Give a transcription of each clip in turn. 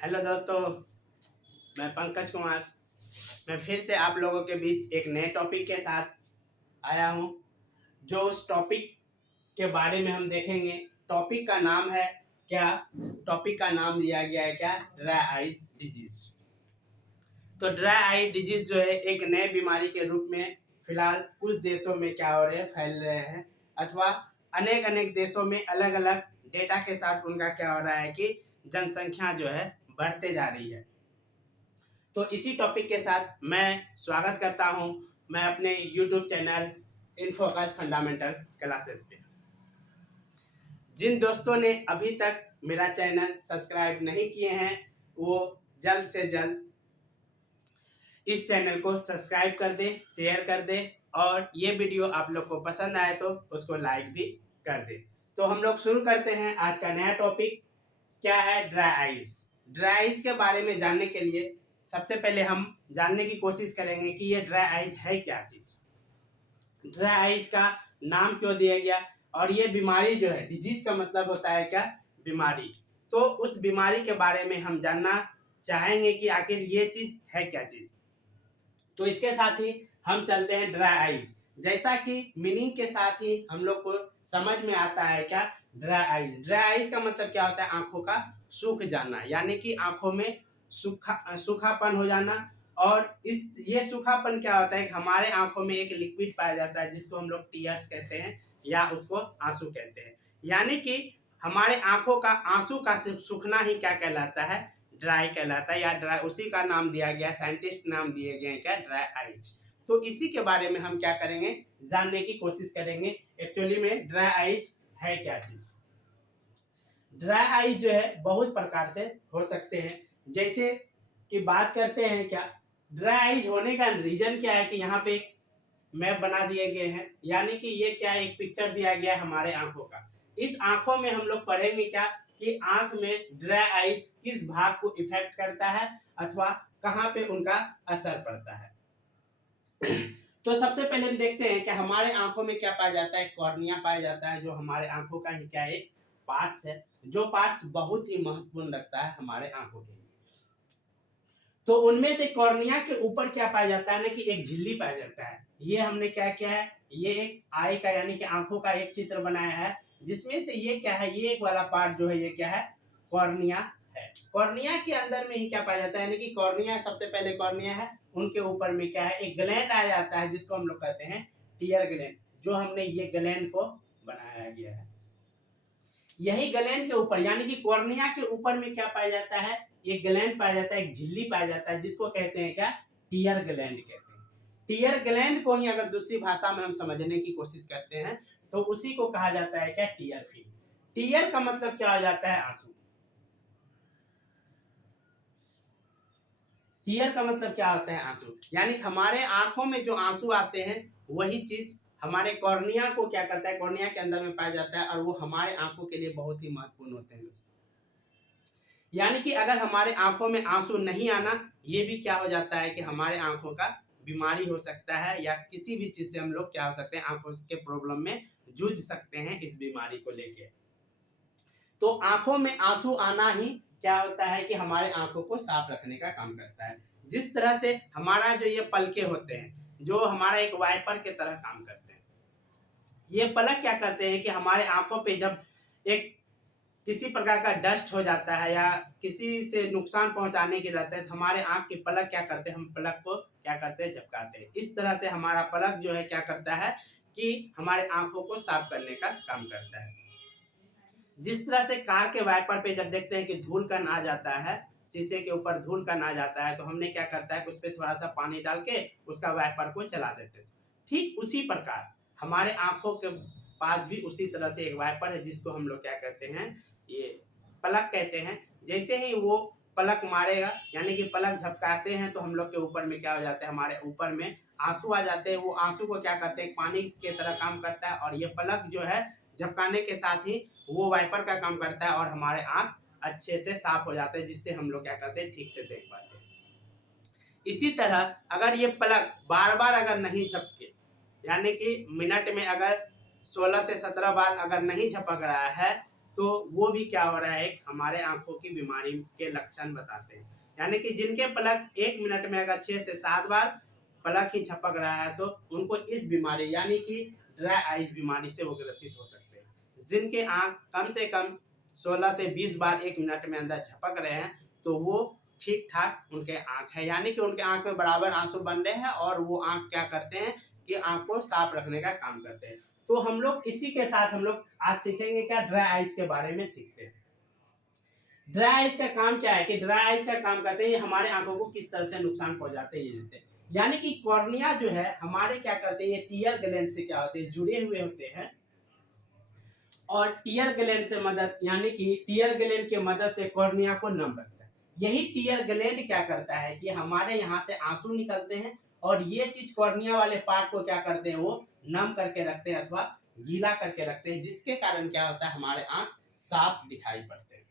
Hello दोस्तों, मैं पंकज कुमार। मैं फिर से आप लोगों के बीच एक नए टॉपिक के साथ आया हूं। जो उस टॉपिक के बारे में हम देखेंगे, टॉपिक का नाम है क्या? टॉपिक का नाम दिया गया है क्या? Dry eyes disease. तो ड्राई आई डिजीज जो है एक नए बीमारी के रूप में फिलहाल कुछ देशों में क्या हो रहे हैं, फैल रहे हैं, अथवा अनेक अनेक देशों में अलग अलग डेटा के साथ उनका क्या हो रहा है कि जनसंख्या जो है बढ़ते जा रही है। तो इसी टॉपिक के साथ मैं स्वागत करता हूं मैं अपने YouTube channel in focus fundamental classes पे। जिन दोस्तों ने अभी तक मेरा चैनल सब्सक्राइब नहीं किए हैं वो जल्द से जल्द इस चैनल को सब्सक्राइब कर दे, शेयर कर दे, और ये वीडियो आप लोग को पसंद आए तो उसको लाइक भी कर दे। तो हम लोग शुरू करते हैं आज का नया टॉपिक। क्या है ड्राई आइज? ड्राई आइज के बारे में जानने के लिए सबसे पहले हम जानने की कोशिश करेंगे कि ये ड्राई आइज है क्या चीज, ड्राई आइज का नाम क्यों दिया गया, और ये बीमारी जो है, डिजीज का मतलब होता है क्या? बीमारी। तो उस बीमारी के बारे में हम जानना चाहेंगे कि आखिर ये चीज है क्या चीज। तो इसके साथ ही हम चलते हैं ड्राई आइज। जैसा कि मीनिंग के साथ ही हम लोग को समझ में आता है क्या? Dry eyes. ड्राई आइज का मतलब क्या होता है? आंखों का सूख जाना, यानी कि आंखों में सूखापन हो जाना। और ये सूखापन क्या होता है कि हमारे आंखों में एक लिक्विड पाया जाता है जिसको हम लोग टीयर्स कहते हैं या उसको आंसू कहते हैं। यानी कि हमारे आंखों का आंसू का सूखना ही क्या कहलाता है? ड्राई कहलाता है, या ड्राई उसी का नाम दिया गया, साइंटिस्ट नाम दिए गए क्या? Dry eyes. तो इसी के बारे में हम क्या करेंगे, जानने की कोशिश करेंगे एक्चुअली में ड्राई आइज है क्या चीज। ड्राई आइज जो है बहुत प्रकार से हो सकते हैं। जैसे कि बात करते हैं क्या, ड्राई आइज होने का रीजन क्या है कि यहाँ पे एक मैप बना दिए गए हैं, यानी कि ये क्या है, एक पिक्चर दिया गया है हमारे आंखों का। इस आंखों में हम लोग पढ़ेंगे क्या कि आंख में ड्राई आइज किस भाग को इफेक्ट करता है अथवा कहाँ पे उनका असर पड़ता है। तो सबसे पहले हम देखते हैं कि हमारे आंखों में क्या पाया जाता है? कॉर्निया पाया जाता है, जो हमारे आंखों का ही क्या एक पार्ट्स है, जो पार्ट्स बहुत ही महत्वपूर्ण रखता है हमारे आंखों के लिए। तो उनमें से कॉर्निया के ऊपर क्या पाया जाता है ना कि एक झिल्ली पाया जाता है। ये हमने क्या किया है, ये एक आई का यानी कि आंखों का एक चित्र बनाया है, जिसमें से ये क्या है, ये एक वाला पार्ट जो है ये क्या है? कॉर्निया है। कॉर्निया के अंदर में ही क्या पाया जाता है, यानी कि कॉर्निया सबसे पहले कॉर्निया है, उनके ऊपर में क्या है, एक ग्लैंड आ जाता है जिसको हम लोग कहते हैं टीयर ग्लैंड। जो हमने ये ग्लैंड को बनाया गया है, यही ग्लैंड के ऊपर यानी कि कॉर्निया के ऊपर में क्या पाया जाता है? एक ग्लैंड पाया जाता है, एक झिल्ली पाया जाता है, जिसको कहते हैं क्या? टीयर ग्लैंड कहते हैं। टीयर ग्लैंड को ही अगर दूसरी भाषा में हम समझने की कोशिश करते हैं तो उसी को कहा जाता है क्या? Tier film. टीयर का मतलब क्या हो जाता है? आंसू। टीयर का मतलब क्या होता है? आंसू। यानी हमारे आंखों में जो आंसू आते हैं वही चीज हमारे कॉर्निया को क्या करता है? कॉर्निया के अंदर में पाया जाता है, और वो हमारे आंखों के लिए बहुत ही महत्वपूर्ण होते हैं। यानी कि अगर हमारे आंखों में आंसू नहीं आना, ये भी क्या हो जाता है कि हमारे आंखों का बीमारी हो सकता है, या किसी भी चीज से हम लोग क्या हो सकते हैं, आंखों के प्रॉब्लम में जूझ सकते हैं इस बीमारी को लेके। तो आंखों में आंसू आना ही क्या होता है कि हमारे आंखों को साफ रखने का काम करता है। जिस तरह से हमारा जो ये पलके होते हैं, जो हमारा एक वाइपर के तरह काम करते हैं, ये पलक क्या करते हैं कि हमारे आंखों पे जब एक किसी प्रकार का डस्ट हो जाता है या किसी से नुकसान पहुंचाने के रहते हैं, तो हमारे आंख के पलक क्या करते हैं, हम पलक को क्या करते हैं? झपकाते हैं। इस तरह से हमारा पलक जो है क्या करता है कि हमारे आंखों को साफ करने का काम करता है। जिस तरह से कार के वाइपर पे जब देखते हैं कि धूल कण आ जाता है, शीशे के ऊपर धूल कण आ जाता है, तो हमने क्या करता है कि उस पर थोड़ा सा पानी डाल के उसका वाइपर को चला देते हैं। ठीक उसी प्रकार हमारे आंखों के पास भी उसी तरह से एक वाइपर है, जिसको हम लोग क्या कहते हैं, ये पलक कहते हैं। जैसे ही वो पलक मारेगा यानी कि पलक झपकाते हैं, तो हम लोग के ऊपर में क्या हो जाता है, हमारे ऊपर में आंसू आ जाते हैं। वो आंसू को क्या करते हैं? पानी के तरह काम करता है, और ये पलक जो है झपकाने के साथ ही वो वाइपर का काम करता है, और हमारे आंख अच्छे से साफ हो जाते हैं, जिससे हम लोग क्या करते हैं? ठीक से देख पाते हैं। इसी तरह अगर ये पलक बार बार अगर नहीं झपके, यानी कि मिनट में अगर 16 से 17 बार अगर नहीं झपक रहा है, तो वो भी क्या हो रहा है, एक हमारे आंखों की बीमारी के लक्षण बताते हैं। यानी कि जिनके पलक 1 मिनट में अगर 6 से 7 बार पलक ही झपक रहा है तो उनको इस बीमारी यानी कि ड्राई आइज बीमारी से वो ग्रसित हो सकते हैं। जिनके आंख कम से कम 16 से 20 बार 1 मिनट में अंदर झपक रहे हैं तो वो ठीक ठाक उनके आंख है, यानी कि उनके आंख में बराबर आंसू बन रहे हैं और वो आंख क्या करते हैं कि आंख को साफ रखने का काम करते हैं। तो हम लोग इसी के साथ हम लोग आज सीखेंगे क्या, ड्राई आइज के बारे में सीखते हैं। ड्राई आइज का काम क्या है कि ड्राई आइज का काम करते हैं ये हमारे आंखों को किस तरह से नुकसान पहुंचाते हैं ये देते हैं। यानी कि कॉर्निया जो है हमारे क्या करते हैं, ये टीयर ग्लैंड से क्या होते हैं, जुड़े हुए होते हैं और टीयर ग्लैंड से मदद यानी कि टीयर ग्लैंड की मदद से कॉर्निया को नम रखता है। यही टीयर ग्लैंड क्या करता है कि हमारे यहाँ से आंसू निकलते हैं और ये चीज कॉर्निया वाले पार्ट को क्या करते हैं, वो नम करके रखते हैं अथवा गीला करके रखते हैं, जिसके कारण क्या होता है हमारे आंख साफ दिखाई पड़ते हैं।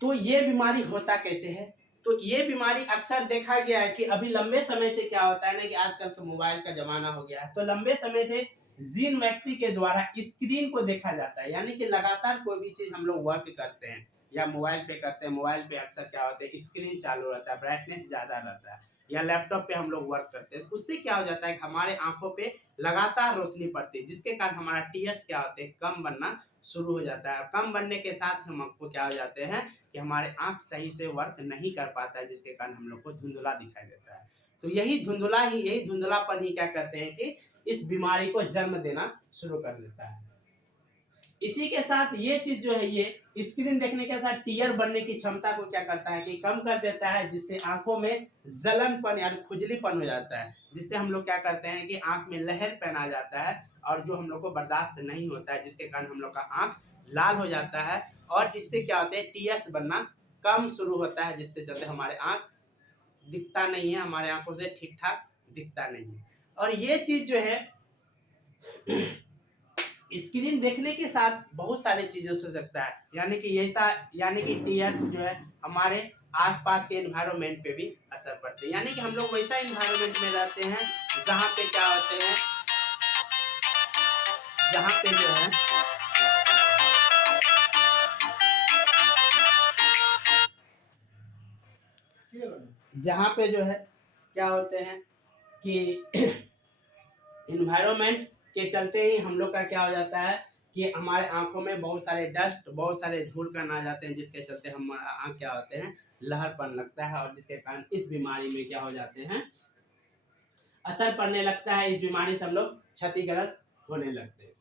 तो ये बीमारी होता कैसे है, तो ये बीमारी अक्सर देखा गया है कि अभी लंबे समय से क्या होता है ना कि आजकल के मोबाइल का जमाना हो गया है, तो लंबे समय से जिन व्यक्ति के द्वारा स्क्रीन को देखा जाता है, यानी कि लगातार कोई भी चीज हम लोग वर्क करते हैं या मोबाइल पे करते हैं, मोबाइल पे अक्सर क्या होता है स्क्रीन चालू रहता है, ब्राइटनेस ज्यादा रहता है, या लैपटॉप पे हम लोग वर्क करते हैं, तो उससे क्या हो जाता है कि हमारे आंखों पे लगातार रोशनी पड़ती है, जिसके कारण हमारा टीयर्स क्या होते हैं कम बनना शुरू हो जाता है। कम बनने के साथ हम आपको क्या हो जाते हैं कि हमारे आंख सही से वर्क नहीं कर पाता है, जिसके कारण हम लोग को धुंधला दिखाई देता है। तो यही धुंधलापन ही क्या करते हैं कि इस बीमारी को जन्म देना शुरू कर देता है। इसी के साथ ये चीज जो है ये स्क्रीन देखने के साथ टीयर बनने की क्षमता को क्या करता है कि कम कर देता है, जिससे आंखों में जलनपन यानी खुजलीपन हो जाता है, जिससे हम लोग क्या करते हैं कि आंख में लहरपन आ जाता है और जो हम लोग को बर्दाश्त नहीं होता है, जिसके कारण हम लोग का आंख लाल हो जाता है और इससे क्या होता है टीयर्स बनना कम शुरू होता है, जिससे चलते हमारे आंख दिखता नहीं है, हमारे आंखों से ठीक ठाक दिखता नहीं है। और ये चीज जो है स्क्रीन देखने के साथ बहुत सारे चीजों से हो सकता है, यानी कि टीयर्स जो है हमारे आसपास के एनवायरनमेंट पे भी असर पड़ते हैं, यानी कि हम लोग वैसा एनवायरनमेंट में रहते हैं जहाँ पे क्या होते हैं, जहाँ पे जो है क्या होते हैं कि इन्वायरमेंट के चलते ही हम लोग का क्या हो जाता है कि हमारे आंखों में बहुत सारे डस्ट, बहुत सारे धूल कण आ जाते हैं, जिसके चलते हम आंख क्या होते हैं लहरपन लगता है और जिसके कारण इस बीमारी में क्या हो जाते हैं असर पड़ने लगता है। इस बीमारी से हम लोग क्षतिग्रस्त होने लगते हैं।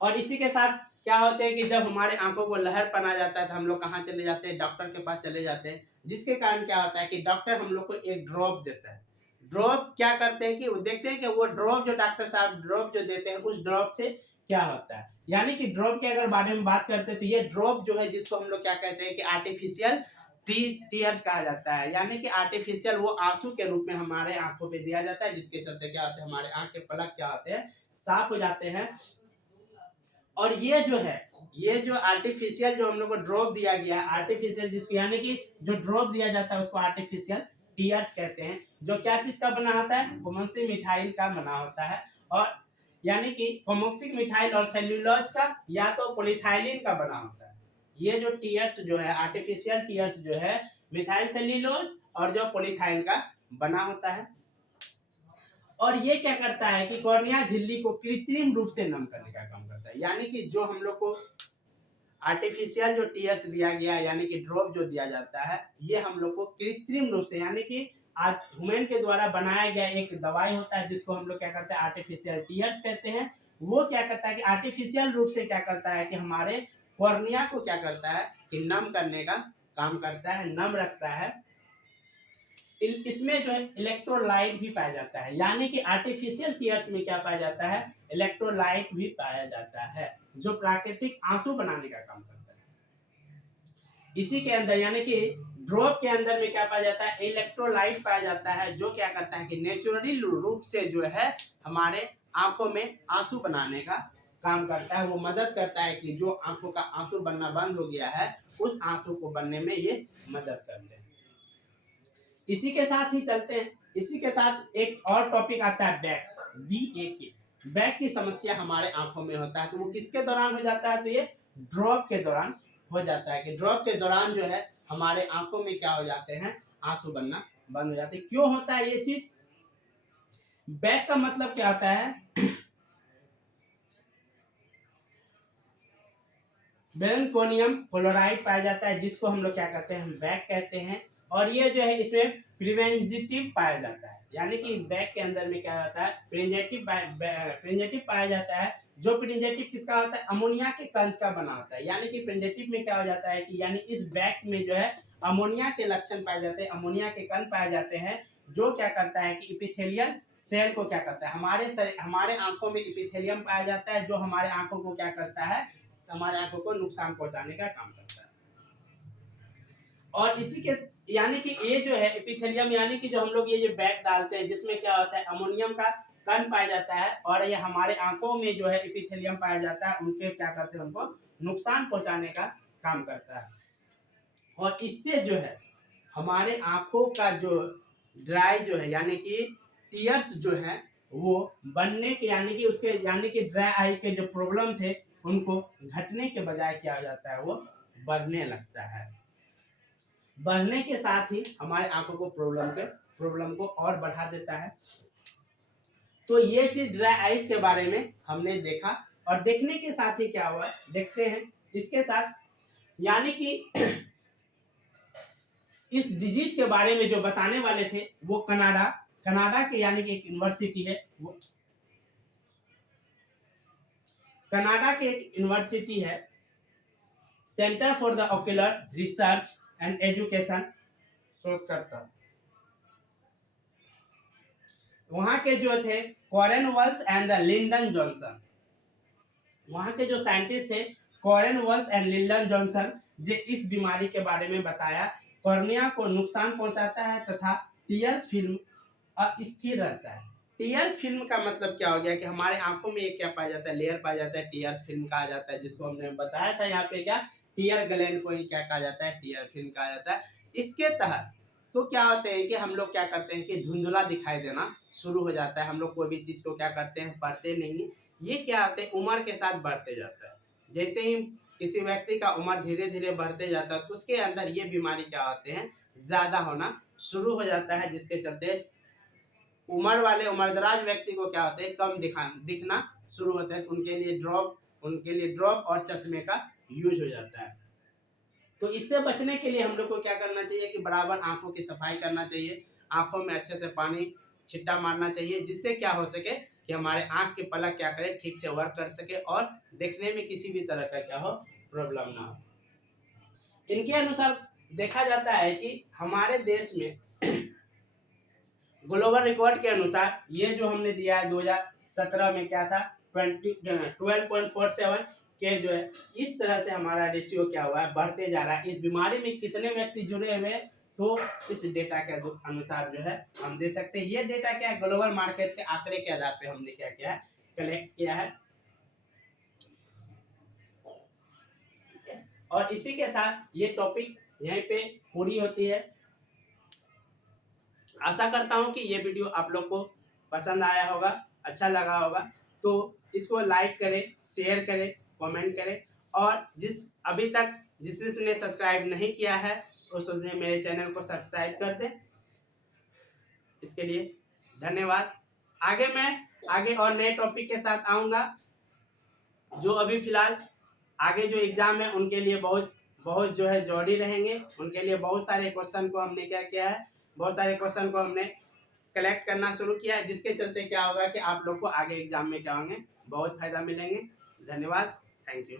और इसी के साथ क्या होते हैं कि जब हमारे आंखों को लहरपन आ जाता है तो हम लोग कहाँ चले जाते हैं, डॉक्टर के पास चले जाते हैं, जिसके कारण क्या होता है कि डॉक्टर हम लोग को एक ड्रॉप देता है। ड्रॉप क्या करते हैं कि वो देखते हैं कि वो ड्रॉप जो डॉक्टर साहब ड्रॉप जो देते हैं उस ड्रॉप से क्या होता है, यानी कि ड्रॉप के अगर बारे में बात करते हैं तो ये ड्रॉप जो है जिसको हम लोग क्या कहते हैं कि आर्टिफिशियल टीयर्स कहा जाता है, यानी कि आर्टिफिशियल वो आंसू के रूप में हमारे आंखों पे दिया जाता है, जिसके चलते क्या होते हैं हमारे आंख के पलक क्या होते हैं साफ हो जाते हैं। और ये जो है ये जो आर्टिफिशियल जो हम लोग को ड्रॉप दिया गया है आर्टिफिशियल, जिसको यानी कि जो ड्रॉप दिया जाता है उसको आर्टिफिशियल टीयर्स कहते हैं, जो क्या चीज का बना होता है कोमोक्सिक मिथाइल का बना होता है, और यानी कि कोमोक्सिक मिथाइल और सेल्यूलोज का या तो पॉलीथाइलिन का बना होता है। ये जो टीयर्स जो है आर्टिफिशियल टीयर्स जो है मिथाइल सेल्यूलोज और जो पॉलीथाइल का बना होता है। और ये क्या करता है कि कॉर्निया झिल्ली को कृत्रिम रूप से नम करने का काम करता है, यानी कि जो हम लोग को आर्टिफिशियल जो टीयर्स दिया गया यानी कि ड्रॉप जो दिया जाता है ये हम लोग को कृत्रिम रूप से यानी कि आज ह्यूमन के द्वारा बनाया गया एक दवाई होता है जिसको हम लोग क्या करते हैं आर्टिफिशियल टीयर्स कहते हैं। वो क्या करता है कि आर्टिफिशियल रूप से क्या करता है कि हमारे कॉर्निया को क्या करता है कि नम करने का काम करता है, नम रखता है। इसमें जो है इलेक्ट्रोलाइट भी पाया जाता है, यानी कि आर्टिफिशियल टीयर्स में क्या पाया जाता है इलेक्ट्रोलाइट भी पाया जाता है, जो प्राकृतिक आंसू बनाने का काम करता है। इसी के अंदर यानी कि ड्रॉप के अंदर में क्या पाया जाता है इलेक्ट्रोलाइट पाया जाता है, जो क्या करता है कि नेचुरली रूप से जो है हमारे आंखों में आंसू बनाने का काम करता है। वो मदद करता है कि जो आंखों का आंसू बनना बंद हो गया है उस आंसू को बनने में ये मदद करते हैं। इसी के साथ ही चलते हैं, इसी के साथ एक और टॉपिक आता है बैक BAK बैक की समस्या हमारे आंखों में होता है, तो वो किसके दौरान हो जाता है, तो ये ड्रॉप के दौरान हो जाता है कि ड्रॉप के दौरान जो है हमारे आंखों में क्या हो जाते हैं, आंसू बनना बंद हो जाते हैं। क्यों होता है ये चीज? बैक का मतलब क्या होता है, बेंकोनियम क्लोराइड पाया जाता है, जिसको हम लोग क्या कहते हैं, हम बैक कहते हैं। और ये जो है इसमें प्रिवेंटिव पाया जाता है, यानी कि इस बैग के अंदर में क्या होता है, प्रिवेंटिव पाया जाता है। जो प्रिवेंटिव किसका होता है, अमोनिया के कंस का बना होता है। यानी कि प्रिवेंटिव में क्या हो जाता है कि यानी इस बैग में जो है अमोनिया के लक्षण पाए जाते हैं, अमोनिया के कण पाए जाते हैं, जो क्या करता है कि इपिथेलियल सेल को क्या करता है, हमारे आंखों में इपिथेलियम पाया जाता है, जो हमारे आंखों को क्या करता है, हमारे आंखों को नुकसान पहुंचाने का काम करता है। और इसी के यानी कि ये जो है एपिथेलियम, यानी कि जो हम लोग ये जो बैग डालते हैं जिसमें क्या होता है, अमोनियम का कण पाया जाता है, और ये हमारे आंखों में जो है एपिथेलियम पाया जाता है, उनके क्या करते हैं, उनको नुकसान पहुंचाने का काम करता है। और इससे जो है हमारे आंखों का जो ड्राई जो है, यानी कि टीयर्स जो है वो बनने के, यानी कि उसके यानी कि ड्राई आई के जो प्रॉब्लम थे उनको घटने के बजाय क्या हो जाता है, वो बढ़ने लगता है। बढ़ने के साथ ही हमारे आंखों को प्रॉब्लम को और बढ़ा देता है। तो ये चीज ड्राई आइज के बारे में हमने देखा, और देखने के साथ ही क्या हुआ देखते हैं इसके साथ, यानी कि इस डिजीज के बारे में जो बताने वाले थे वो कनाडा के यानी कि एक यूनिवर्सिटी है, वो कनाडा के एक यूनिवर्सिटी है, centre for the ocular research and education, शोधकर्ता वहां के जो थे Coren Wells and the Lyndon Johnson, वहां के जो साइंटिस्ट थे Coren Wells and Lyndon Johnson, जो इस बीमारी के बारे में बताया, कॉर्निया को नुकसान पहुंचाता है तथा टीयर्स फिल्म अस्थिर रहता है। टीयर्स फिल्म का मतलब क्या हो गया कि हमारे आंखों में एक क्या पाया जाता है, लेयर पाया जाता है, टीयर्स फिल्म कहा जाता है, जिसको हमने बताया था यहाँ पे क्या, टीयर ग्लैंड को ही क्या कहा जाता है, टीयर फिल्म कहा जाता है। इसके तहत तो क्या होते हैं कि हम लोग क्या करते हैं कि धुंधला दिखाई देना शुरू हो जाता है, हम लोग कोई भी चीज को क्या करते हैं, पढ़ते नहीं। ये क्या होते हैं, उम्र के साथ बढ़ते जाता है। जैसे ही किसी व्यक्ति का उम्र धीरे धीरे बढ़ते जाता है, तो उसके अंदर ये बीमारी क्या होते हैं, ज्यादा होना शुरू हो जाता है, जिसके चलते उम्र वाले उम्रदराज व्यक्ति को क्या होता है, कम दिखना शुरू होता है, उनके लिए ड्रॉप और चश्मे का यूज हो जाता है। तो इससे बचने के लिए हम लोग को क्या करना चाहिए कि बराबर आंखों की सफाई करना चाहिए, आंखों में अच्छे से पानी छिट्टा मारना चाहिए, जिससे क्या हो सके कि हमारे आंख के पलक क्या करे, ठीक से वर्क कर सके और देखने में किसी भी तरह का क्या हो, प्रॉब्लम ना हो। इनके अनुसार देखा जाता है कि हमारे देश में ग्लोबल रिकॉर्ड के अनुसार ये जो हमने दिया है 2017 में क्या था, 12.47 के जो है, इस तरह से हमारा रेशियो क्या हुआ है, बढ़ते जा रहा है। इस बीमारी में कितने व्यक्ति जुड़े हुए हैं, तो इस डेटा के अनुसार जो है हम दे सकते हैं। ये डेटा क्या है, ग्लोबल मार्केट के आंकड़े के आधार पे हमने क्या किया है, कलेक्ट किया है। और इसी के साथ ये टॉपिक यहीं पे पूरी होती है। आशा करता हूं कि ये वीडियो आप लोग को पसंद आया होगा, अच्छा लगा होगा। तो इसको लाइक करें, शेयर करें, कमेंट करें, और अभी तक जिसने सब्सक्राइब नहीं किया है उसने मेरे चैनल को सब्सक्राइब कर दें। इसके लिए धन्यवाद। आगे और नए टॉपिक के साथ आऊँगा। जो अभी फिलहाल आगे जो एग्ज़ाम है उनके लिए बहुत जो है जरूरी रहेंगे। उनके लिए बहुत सारे क्वेश्चन को हमने क्या किया है, बहुत सारे क्वेश्चन को हमने कलेक्ट करना शुरू किया है, जिसके चलते क्या होगा कि आप लोग को आगे एग्जाम में क्या होंगे, बहुत फायदा मिलेंगे। धन्यवाद, थैंक यू।